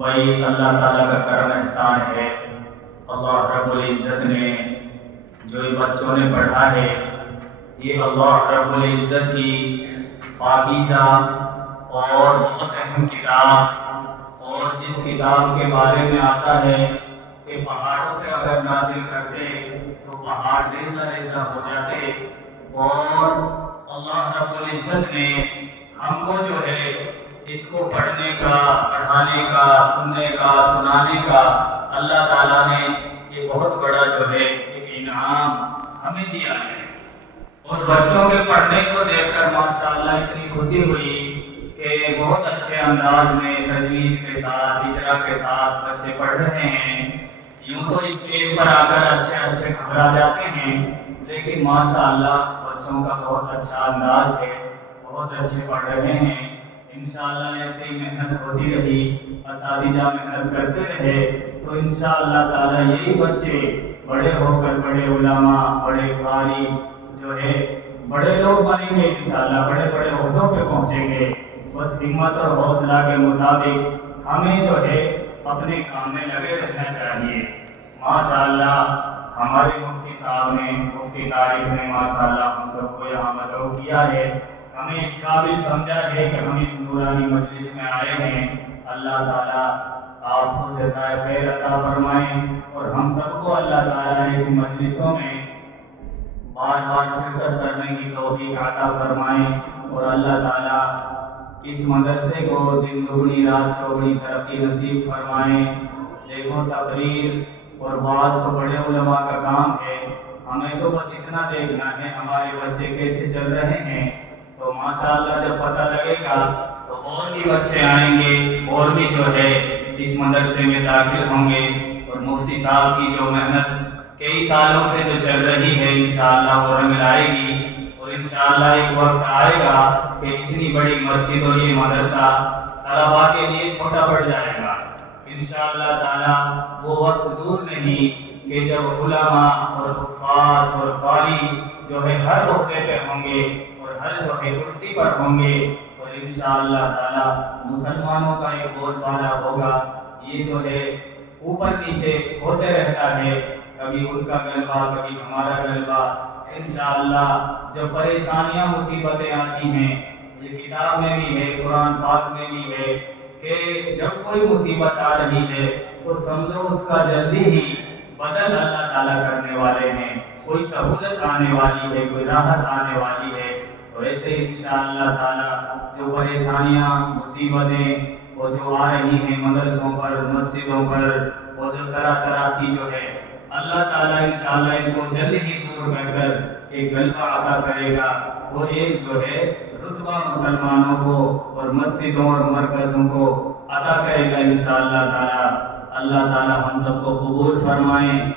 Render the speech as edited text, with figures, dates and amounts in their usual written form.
بھائی اللہ تعالیٰ کا کرم احسان ہے، اللہ رب العزت نے جو یہ بچوں نے پڑھا ہے یہ اللہ رب العزت کی پاکیزہ اور بہت اہم کتاب، اور جس کتاب کے بارے میں آتا ہے کہ پہاڑوں پہ اگر نازل کرتے تو پہاڑ ریزہ ریزہ ہو جاتے، اور اللہ رب العزت نے ہم کو جو ہے اس کو پڑھنے کا، پڑھانے کا، سننے کا، سنانے کا اللہ تعالیٰ نے یہ بہت بڑا جو ہے ایک انعام ہمیں دیا ہے۔ اور بچوں کے پڑھنے کو دیکھ کر ماشاءاللہ اتنی خوشی ہوئی کہ بہت اچھے انداز میں تجوید کے ساتھ، اجرا کے ساتھ بچے پڑھ رہے ہیں۔ یوں تو اسٹیج پر آ کر اچھے اچھے گھبرا جاتے ہیں، لیکن ماشاءاللہ بچوں کا بہت اچھا انداز ہے، بہت اچھے پڑھ رہے ہیں۔ انشاءاللہ ایسے ہی محنت ہوتی رہی، اساتذہ محنت کرتے رہے تو انشاءاللہ تعالیٰ یہی بچے بڑے ہو کر بڑے علماء، بڑے قاری جو ہے بڑے لوگ بنیں گے، انشاءاللہ بڑے بڑے عہدوں پہ پہنچیں گے۔ بس ہمت اور حوصلہ کے مطابق ہمیں جو ہے اپنے کام میں لگے رہنا چاہیے۔ ماشاءاللہ ہمارے مفتی صاحب نے، مفتی طارق نے ماشاءاللہ ہم سب کو یہاں مدعو کیا ہے، ہمیں اس قابل سمجھا ہے کہ ہم اس نورانی مجلس میں آئے ہیں۔ اللہ تعالیٰ آپ کو جزائے خیر عطا فرمائیں، اور ہم سب کو اللہ تعالیٰ اس مجلسوں میں بار بار شرکت کرنے کی توفیق عطا فرمائیں، اور اللہ تعالیٰ اس مدرسے کو دن دگنی رات چوگنی ترقی نصیب فرمائیں۔ دیکھو تقریر اور بعض تو بڑے علماء کا کام ہے، ہمیں تو بس اتنا دیکھنا ہے ہمارے بچے کیسے چل رہے ہیں، تو ماشاءاللہ جب پتہ لگے گا تو اور بھی بچے آئیں گے، اور بھی جو ہے اس مدرسے میں داخل ہوں گے، اور مفتی صاحب کی جو محنت کئی سالوں سے جو چل رہی ہے انشاءاللہ وہ رنگ لائے گی، اور انشاءاللہ ایک وقت آئے گا کہ اتنی بڑی مسجد اور یہ مدرسہ طلباء کے لیے چھوٹا پڑ جائے گا۔ انشاءاللہ تعالیٰ وہ وقت دور نہیں کہ جب علماء اور حفاظ اور قاری جو ہے ہر عہدے پہ ہوں گے اور ہر جو ہے کرسی پر ہوں گے، اور انشاءاللہ تعالیٰ مسلمانوں کا ایک بول بالا ہوگا۔ یہ جو ہے اوپر نیچے ہوتے رہتا ہے، کبھی ان کا غلبہ کبھی ہمارا غلبہ۔ انشاءاللہ جب پریشانیاں مصیبتیں آتی ہیں، یہ کتاب میں بھی ہے، قرآن پاک میں بھی ہے کہ جب کوئی مصیبت آ رہی ہے تو سمجھو اس کا جلدی ہی بدل اللہ تعالیٰ کرنے والے ہیں، کوئی سہولت آنے والی ہے، کوئی راحت آنے والی ہے۔ تو ایسے انشاءاللہ تعالیٰ جو پریشانیاں مصیبتیں وہ جو آ رہی ہیں مدرسوں پر، مسجدوں پر، وہ جو طرح طرح کی جو ہے اللہ تعالیٰ انشاءاللہ ان کو جلد ہی دور کر ایک غلبہ عطا کرے گا، اور ایک جو ہے رتبہ مسلمانوں کو اور مسجدوں اور مرکزوں کو عطا کرے گا انشاءاللہ تعالیٰ۔ اللہ تعالیٰ ہم سب کو قبول فرمائیں۔